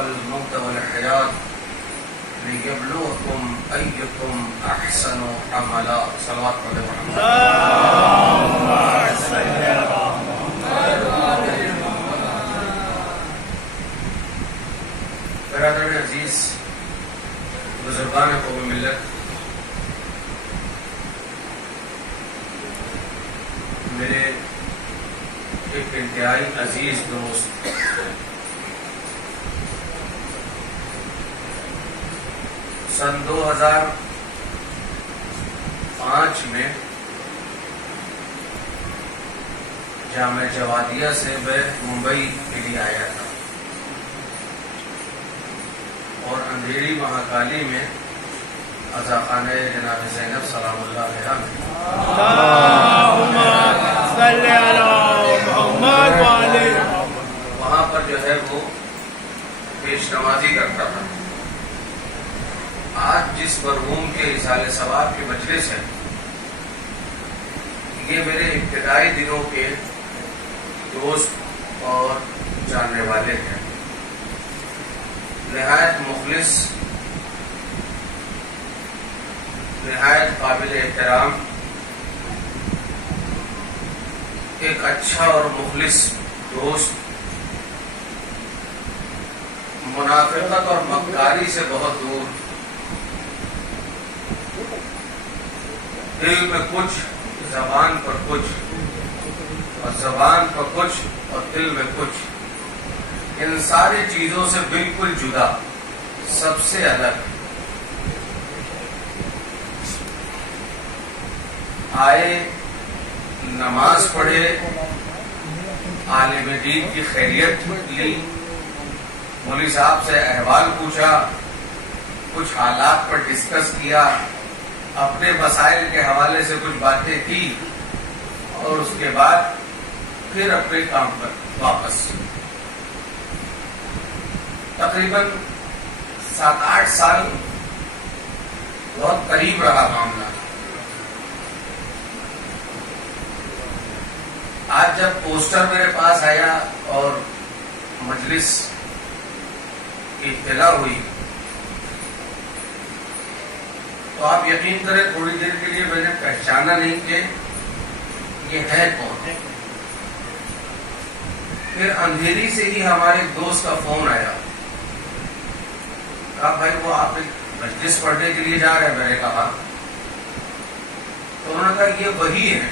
الموت والحیات لیبلوکم ایکم احسن عملا. صلوات پڑھیں محمد. برادران عزیز، بزرگان قوم ملت، میرے ایک انتہائی عزیز دوست سن 2005 میں جامعہ جوادیہ سے میں ممبئی کے لیے آیا تھا اور اندھیری مہاکالی میں عزاخانہ جناب زینب سلام اللہ علیہ میں وہاں پر جو ہے وہ پیش نمازی کرتا تھا. آج جس مرحوم کے اصالہ ثواب کی مجلس ہے، یہ میرے ابتدائی دنوں کے دوست اور جاننے والے ہیں. نہایت مخلص، نہایت قابل احترام، ایک اچھا اور مخلص دوست، منافقت اور مکاری سے بہت دور، دل میں کچھ، زبان پر کچھ، اور زبان پر کچھ اور دل میں کچھ، ان ساری چیزوں سے بالکل جدا، سب سے الگ. آئے، نماز پڑھے، عالم دین کی خیریت لی، مولوی صاحب سے احوال پوچھا، کچھ حالات پر ڈسکس کیا، اپنے مسائل کے حوالے سے کچھ باتیں کی، اور اس کے بعد پھر اپنے کام پر واپس. تقریباً 7-8 سال بہت قریب رہا معاملہ. آج جب پوسٹر میرے پاس آیا اور مجلس کی اطلاع ہوئی تو آپ یقین کریں تھوڑی دیر کے لیے میں نے پہچانا نہیں کہ یہ ہے کون. پھر اندھیری سے ہی ہمارے ایک دوست کا فون آیا، کہا بھائی وہ آپ ایک مجلس پڑھنے کے لیے جا رہے ہیں. میں نے کہا، تو انہوں نے کہا یہ وہی ہے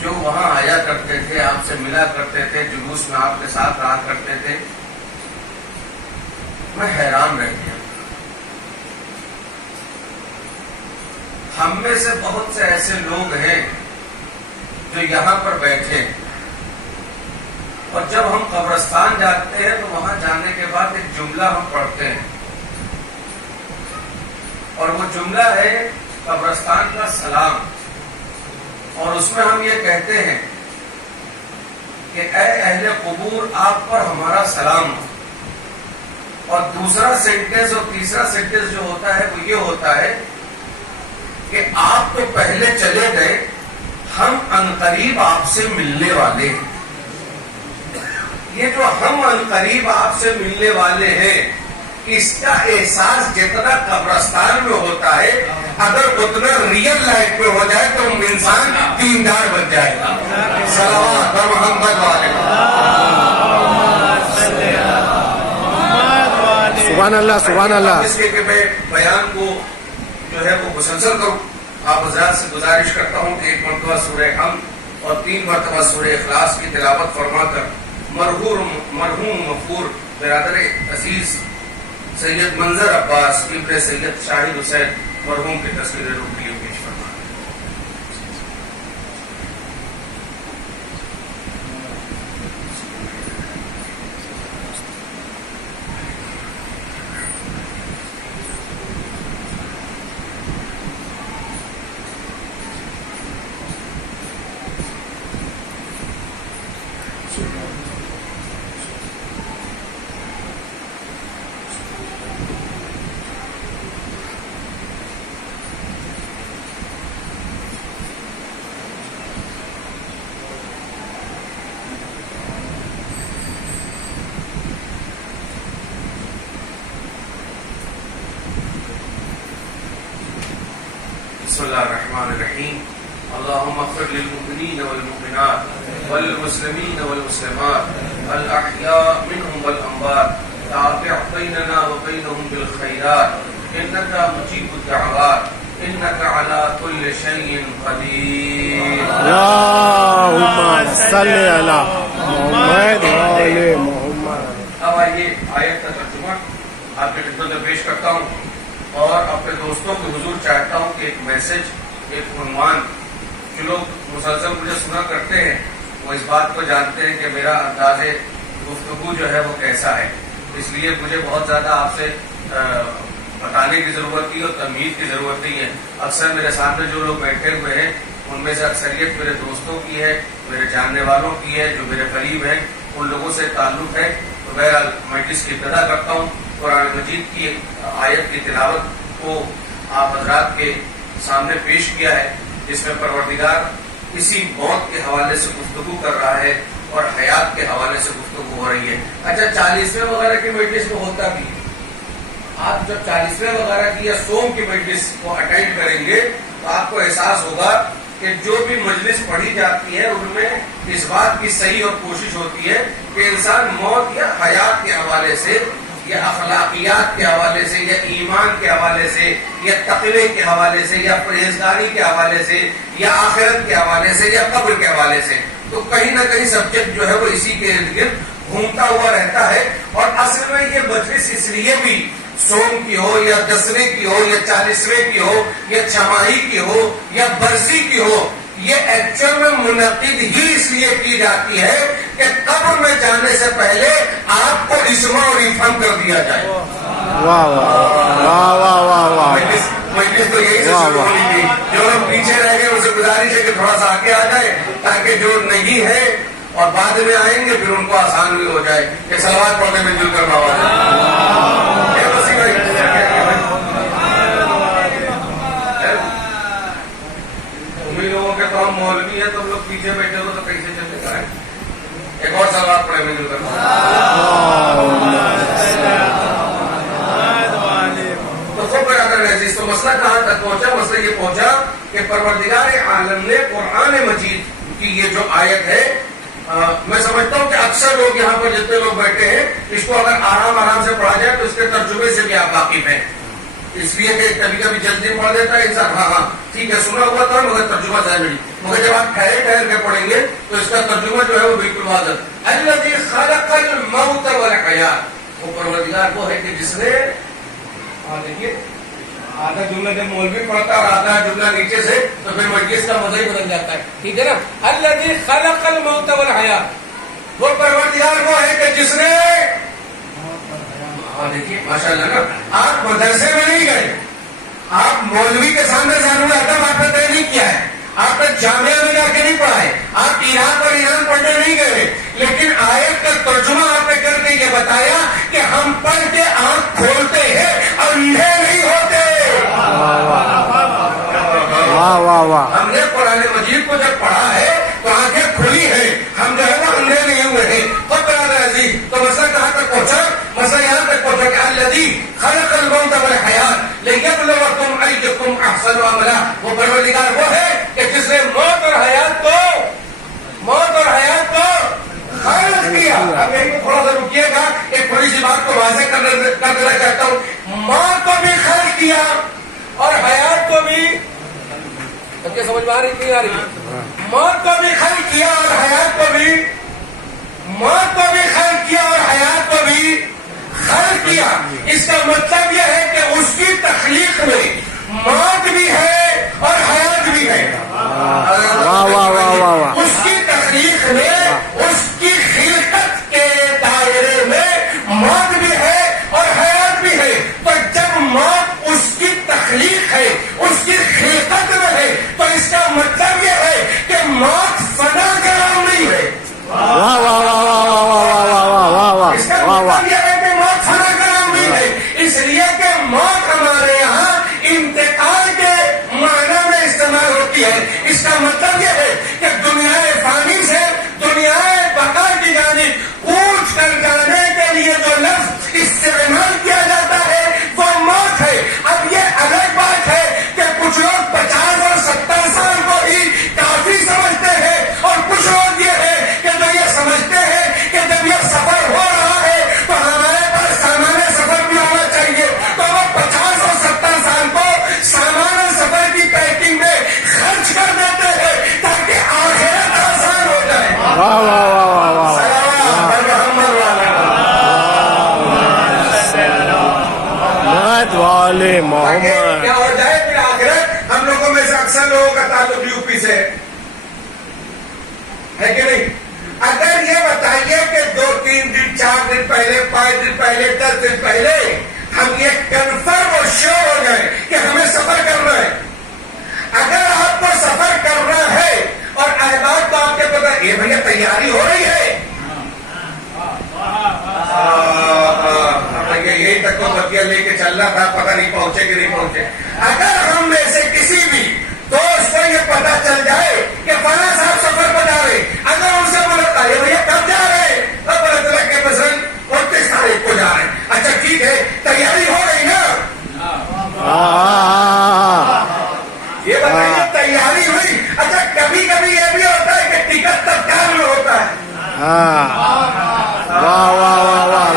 جو وہاں آیا کرتے تھے، آپ سے ملا کرتے تھے، جلوس میں آپ کے ساتھ رہا کرتے تھے. میں حیران رہ گیا. ہم میں سے بہت سے ایسے لوگ ہیں جو یہاں پر بیٹھے، اور جب ہم قبرستان جاتے ہیں تو وہاں جانے کے بعد ایک جملہ ہم پڑھتے ہیں، اور وہ جملہ ہے قبرستان کا سلام. اور اس میں ہم یہ کہتے ہیں کہ اے اہل قبور، آپ پر ہمارا سلام. اور دوسرا سینٹنس اور تیسرا سینٹنس جو ہوتا ہے وہ یہ ہوتا ہے کہ آپ تو پہلے چلے گئے، ہم عنقریب آپ سے ملنے والے ہیں. یہ جو ہم عنقریب آپ سے ملنے والے ہیں، اس کا احساس جتنا قبرستان میں ہوتا ہے، اگر اتنا ریئل لائف میں ہو جائے تو انسان دیندار بن جائے گا. صلوات محمد سبحان اللہ، سبحان اللہ. اس لیے کہ میں بیان کو جو ہے وہ مسلسل کروں. آپ حضرات سے گزارش کرتا ہوں کہ 1 مرتبہ سورہ حمد اور 3 مرتبہ سورہ اخلاص کی تلاوت فرما کر مرحوم مغفور برادر عزیز سید منظر عباس ابن سید شاہد حسین مرحوم کی تصویر روح کے لیے پیش فرما. بسم اللہ الرحمن الرحیم اللهم اغفر للمؤمنین والمؤمنات والمسلمین والمسلمات الاحیاء منهم والاموات تابع بیننا وبینهم بالخیرات انك مجیب الدعوات انك على كل شيء قدیر. اللهم صل على محمد وعلى محمد. اب آئیے آیت کا ترجمہ آپ کے خدمت میں پیش کرتا ہوں اور اپنے دوستوں کو حضور چاہتا ہوں کہ ایک میسج، ایک عنوان، جو لوگ مسلسل مجھے سنا کرتے ہیں وہ اس بات کو جانتے ہیں کہ میرا انداز گفتگو جو ہے وہ کیسا ہے. اس لیے مجھے بہت زیادہ آپ سے بتانے کی ضرورت نہیں اور تمہید کی ضرورت نہیں ہے. اکثر میرے سامنے جو لوگ بیٹھے ہوئے ہیں ان میں سے اکثریت میرے دوستوں کی ہے، میرے جاننے والوں کی ہے، جو میرے قریب ہیں، ان لوگوں سے تعلق ہے. تو بہرحال مجلس کی ابتدا کرتا ہوں. قرآن مجید کی آیت کی تلاوت کو آپ حضرات کے سامنے پیش کیا ہے جس میں پروردگار اسی موت کے حوالے سے گفتگو کر رہا ہے اور حیات کے حوالے سے گفتگو ہو رہی ہے. اچھا 40ویں وغیرہ کی مجلس میں ہوتا بھی ہے. آپ جب 40ویں وغیرہ کی یا سوم کی مجلس کو اٹینڈ کریں گے تو آپ کو احساس ہوگا کہ جو بھی مجلس پڑھی جاتی ہے ان میں اس بات کی صحیح اور کوشش ہوتی ہے کہ انسان موت یا حیات کے حوالے سے یا اخلاقیات کے حوالے سے یا ایمان کے حوالے سے یا تقوی کے حوالے سے یا پرہیزگاری کے حوالے سے یا آخرت کے حوالے سے یا قبر کے حوالے سے، تو کہیں نہ کہیں سبجیکٹ جو ہے وہ اسی کے ارد گرد گھومتا ہوا رہتا ہے. اور اصل میں یہ مجلس اس لیے بھی سوم کی ہو یا 10ویں کی ہو یا 40ویں کی ہو یا چھماہی کی ہو یا برسی کی ہو، یہ ایکچوئل میں منعقد ہی اس لیے کی جاتی ہے کہ قبر میں جانے سے پہلے آپ کو اسما اور ریفرم کر دیا جائے. واہ واہ واہ واہ واہ. مجلس تو یہی سے شروع ہونی تھی. جو لوگ پیچھے رہ گئے ان سے گزارش ہے کہ تھوڑا سا آگے آ جائے تاکہ جو نہیں ہے اور بعد میں آئیں گے پھر ان کو آسان بھی ہو جائے کہ صلوات پڑھنے میں دل کرنا ہو جائے. لوگوں کے تو ہم مولوی ہیں تو ہم لوگ پیچھے بیٹھے ہو تو کیسے چلے گا. ایک اور صلوات پڑھے مل کر. تو خوب برادر عزیز، تو مسئلہ کہاں تک پہنچا؟ مسئلہ یہ پہنچا کہ پروردگار عالم نے قرآن مجید کی یہ جو آیت ہے، میں سمجھتا ہوں کہ اکثر لوگ یہاں پر جتنے لوگ بیٹھے ہیں اس کو اگر آرام سے پڑھا جائے تو اس کے ترجمے سے بھی آپ واقف ہیں. اس لیے کہ کبھی کبھی جلدی پڑھ دیتا ہے انسان، ہاں ٹھیک ہے سنا ہوا تھا مگر ترجمہ ظاہر نہیں. مگر جب آپ ٹھہر کے پڑھیں گے تو اس کا ترجمہ جو ہے وہ بالکل واضح. الذی خلق الموت والحیات، وہ پروردگار وہ ہے کہ جس نے، دیکھیے آدھا جملہ جب مولوی پڑھتا اور آدھا جملہ نیچے سے تو پھر مجلس کا مزہ ہی بدل جاتا ہے. ٹھیک ہے نا. الذی خلق الموت والحیات، وہ پروردگار وہ ہے کہ جس نے، دیکھیے ماشاء اللہ نا، آپ مدرسے میں نہیں گئے، آپ مولوی کے سامنے ضرور ادب آپ نے طے نہیں کیا ہے، آپ نے جامعہ میں جا کے نہیں پڑھا ہے، آپ عراق اور ایران پڑھنے نہیں گئے، لیکن آیت کا ترجمہ آپ نے کر کے یہ بتایا کہ ہم پڑھ کے آنکھ کھولتے ہیں اندھے نہیں ہوتے. واہ واہ واہ. ہم نے قرآن مجید کو جب پڑھا ہے تو آنکھیں کھلی ہیں، ہم جو ہے وہ اندھے نہیں ہوئے ہیں. تو برادر عزیز، تو مسئلہ کہاں تک پہنچا؟ مسئلہ یہاں تک پہنچا کہ الذی خلق الموت والحیات لیبلوکم ایکم احسن عملا، وہ پروردگار وہ ہے کہ جس نے موت اور حیات کو خلق کیا. اب یہیں تھوڑا سا رکیے گا، ایک تھوڑی سی بات کو واضح کر دینا چاہتا ہوں. موت کو بھی خلق کیا اور حیات کو بھی، سب کے سمجھ میں آ رہی نہیں آ رہی؟ موت کو بھی خلق کیا اور حیات کو بھی، موت کو بھی خلق کیا اور حیات کو بھی خلق کیا. اس کا مطلب یہ ہے کہ اس کی تخلیق میں موت بھی ہے اور حیات بھی ہے. اس کی تخلیق میں، اس کی خلقت کے دائرے میں موت بھی ہے اور حیات بھی ہے. تو جب موت اس کی تخلیق ہے، اس کی خلقت میں ہے، تو اس کا مطلب یہ ہے کہ موت فنا کا نام نہیں ہے. واہ واہ واہ واہ واہ واہ واہ واہ واہ. اس کا مطلب یہ ہے کہ موت فنا کا نام نہیں ہے، اس لیے کہ موت ہمارے یہاں انتقال کے معنی میں استعمال ہوتی ہے. اس کا مطلب یہ ہے کہ دنیا فانی سے دنیا بقا کی جانب کوچ کر جانے کے لیے جو لفظ استعمال کیا جاتا ہے وہ موت ہے. اب یہ الگ بات ہے کہ کچھ لوگ 50 صلی تاکہ محمد کیا ہو جائے پھر آخرت ہم لوگوں میں سے اکثر لوگوں کا تعلق یوپی سے ہے کہ نہیں. اگر یہ بتائیے کہ 2-3 دن 4 دن پہلے 5 دن پہلے 10 دن پہلے ہم یہ کنفرم اور شیور ہو جائے کہ ہمیں سفر کرنا ہے. اگر آپ کو سفر کرنا ہے اور احباب تو آپ کے پتا یہ بھیا تیاری ہو رہی ہے یہی تک تو بتیا لے کے چلنا تھا, پتہ نہیں پہنچے کہ نہیں پہنچے. اگر ہم میں سے کسی بھی دوست کو یہ پتا چل جائے کہ فلاں صاحب سفر پر جا رہے, اگر ان سے بولتا ہے بھیا کب جا رہے ہیں, تب پتا چلا کہ مثلاً 29 تاریخ کو جا رہے ہیں. اچھا ٹھیک ہے, تیاری ہو گئی نا. یہ بتائیے تیاری ہوئی. اچھا کبھی کبھی یہ بھی ہوتا ہے کہ ٹکٹ تتکال میں ہوتا ہے. واہ واہ واہ واہ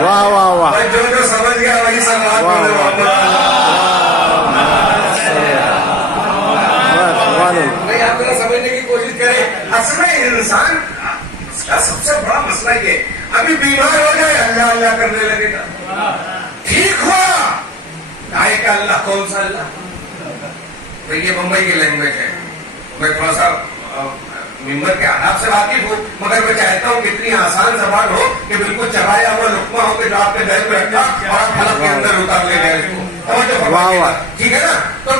واہ واہ واہ. جو سمجھ گیا وہی آپ ذرا سمجھنے کی کوشش کریں. اصل میں انسان کا سب سے بڑا مسئلہ یہ, ابھی بیمار ہو جائے اللہ اللہ کرنے لگے گا, ٹھیک ہوا گائے کا اللہ کون سا اللہ. یہ بمبئی کی لینگویج ہے, میں تھوڑا سا ممبر کے آداب سے واقف ہوں, مگر میں چاہتا ہوں کہ اتنی آسان زبان ہو کہ بالکل چبایا ہوا لقمہ ہو کہ جو آپ کے دل میں رکھا اور آپ حلق کے اندر اتار لے گئے اس کو. ٹھیک ہے نا. تو